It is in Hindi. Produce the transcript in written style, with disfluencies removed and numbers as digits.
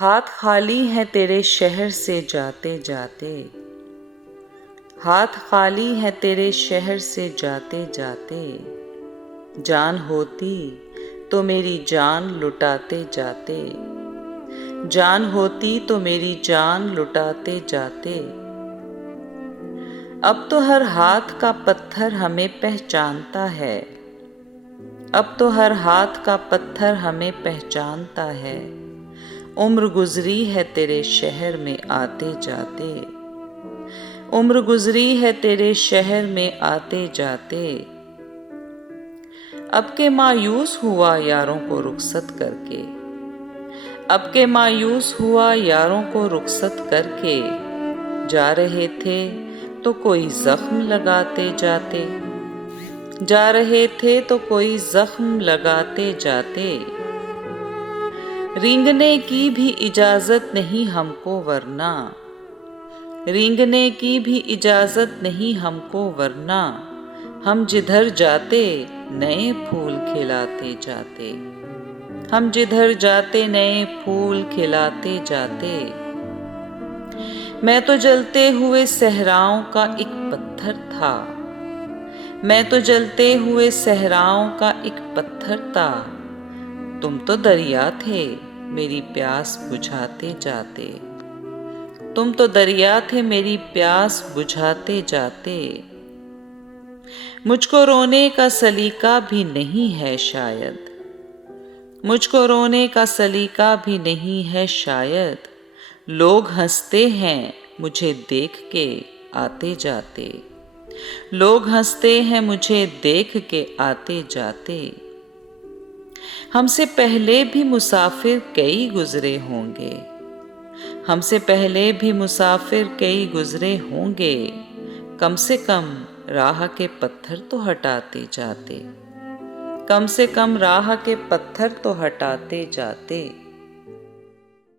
हाथ खाली है तेरे शहर से जाते जाते, हाथ खाली है तेरे शहर से जाते जाते। जान होती तो मेरी जान लुटाते जाते, जान होती तो मेरी जान लुटाते जाते। अब तो हर हाथ का पत्थर हमें पहचानता है, अब तो हर हाथ का पत्थर हमें पहचानता है। उम्र गुजरी है तेरे शहर में आते जाते, उम्र गुजरी है तेरे शहर में आते जाते। अब के मायूस हुआ यारों को रुखसत करके, अब के मायूस हुआ यारों को रुखसत करके। जा रहे थे तो कोई जख्म लगाते जाते, जा रहे थे तो कोई जख्म लगाते जाते। रेंगने की भी इजाजत नहीं हमको वरना, रेंगने की भी इजाजत नहीं हमको वरना। हम जिधर जाते नए फूल खिलाते जाते, हम जिधर जाते नए फूल खिलाते जाते। मैं तो जलते हुए सहराओं का एक पत्थर था, मैं तो जलते हुए सहराओं का एक पत्थर था। तुम तो दरिया थे मेरी प्यास बुझाते जाते, तुम तो दरिया थे मेरी प्यास बुझाते जाते। मुझको रोने का सलीका भी नहीं है शायद, मुझको रोने का सलीका भी नहीं है शायद। लोग हंसते हैं मुझे देख के आते जाते, लोग हंसते हैं मुझे देख के आते जाते। हमसे पहले भी मुसाफिर कई गुजरे होंगे, हमसे पहले भी मुसाफिर कई गुजरे होंगे। कम से कम राह के पत्थर तो हटाते जाते, कम से कम राह के पत्थर तो हटाते जाते।